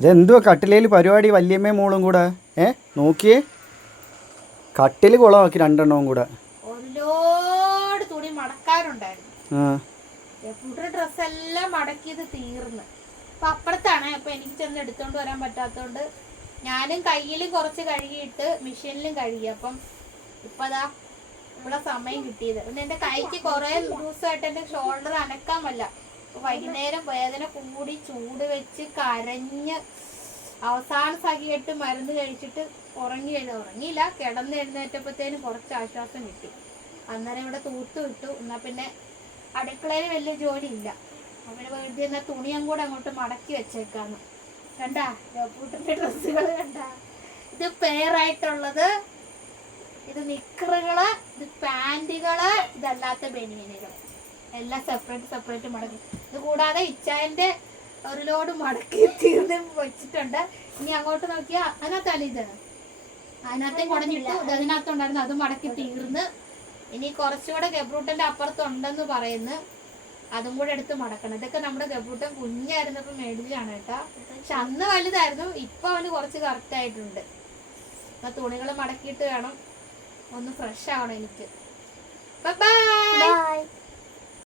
ഇതെന്തുവാ കട്ടിലേൽ പരിപാടി? വല്യമ്മയും മോളും കൂടെ നോക്കിയേ, കട്ടിൽ കുളമാക്കി രണ്ടെണ്ണവും കൂടെ. ഒരുപാട് തുണി മടക്കാറുണ്ടായിരുന്നു. ഡ്രസ്സെല്ലാം മടക്കിയത് തീർന്ന്. അപ്പൊ അപ്പുറത്താണ്. അപ്പൊ എനിക്ക് ചെന്ന് എടുത്തോണ്ട് വരാൻ പറ്റാത്തോണ്ട് ഞാനും കയ്യിലും കുറച്ച് കഴുകിയിട്ട് മെഷീനിലും കഴുകി. അപ്പം ഇപ്പതാ ഇവിടെ സമയം കിട്ടിയത്. പിന്നെ എന്റെ കൈക്ക് കുറെ ദിവസമായിട്ട് എന്റെ ഷോൾഡർ അനക്കാൻ പറ്റില്ല. വൈകുന്നേരം വേദന കൂടി ചൂട് വെച്ച് കരഞ്ഞ് അവസാന സഖിയായിട്ട് മരുന്ന് കഴിച്ചിട്ട് ഉറങ്ങിയില്ല. കിടന്ന് എഴുന്നേറ്റപ്പോഴത്തേനും കുറച്ച് ആശ്വാസം കിട്ടി. അന്നേരം ഇവിടെ തൂത്ത് വിട്ടു. എന്നാ പിന്നെ അടുക്കളയിൽ വലിയ ജോലി ഇല്ല. അവന് വേണ്ടി എന്നാ തുണിയും കൂടെ അങ്ങോട്ട് മടക്കി വെച്ചേക്കാന്ന്. കണ്ടാ ജോപ്പൂട്ടിന്റെ ഡ്രസ്സുകൾ കണ്ടാ? ഇത് പെയറായിട്ടുള്ളത്, ഇത് നിക്കറുകള്, ഇത് പാന്റുകള്, ഇതല്ലാത്ത ബനിയനുകൾ എല്ലാം സെപ്പറേറ്റ് മടക്കി. ഇത് കൂടാതെ ഇച്ചായന്റെ ഒരു ലോഡ് മടക്കി തീർന്ന് വെച്ചിട്ടുണ്ട്. ഇനി അങ്ങോട്ട് നോക്കിയാ അതിനകത്താണ് ഇത്, അതിനകത്തേം കുടഞ്ഞിട്ടു. അതിനകത്തുണ്ടായിരുന്നു, അത് മടക്കി തീർന്ന്. ഇനി കുറച്ചുകൂടെ ഗബ്രൂട്ടന്റെ അപ്പുറത്തുണ്ടെന്ന് പറയുന്നു, അതും കൂടെ എടുത്ത് മടക്കണം. ഇതൊക്കെ നമ്മുടെ ഗബ്രൂട്ടൻ കുഞ്ഞായിരുന്നപ്പോ മേടിച്ചാണ് കേട്ടാ. പക്ഷെ അന്ന് വലുതായിരുന്നു. ഇപ്പൊ അവന് കുറച്ച് കറക്റ്റ് ആയിട്ടുണ്ട്. തുണികൾ മടക്കിയിട്ട് വേണം ഒന്ന് ഫ്രഷ് ആവണം എനിക്ക്. ബൈ.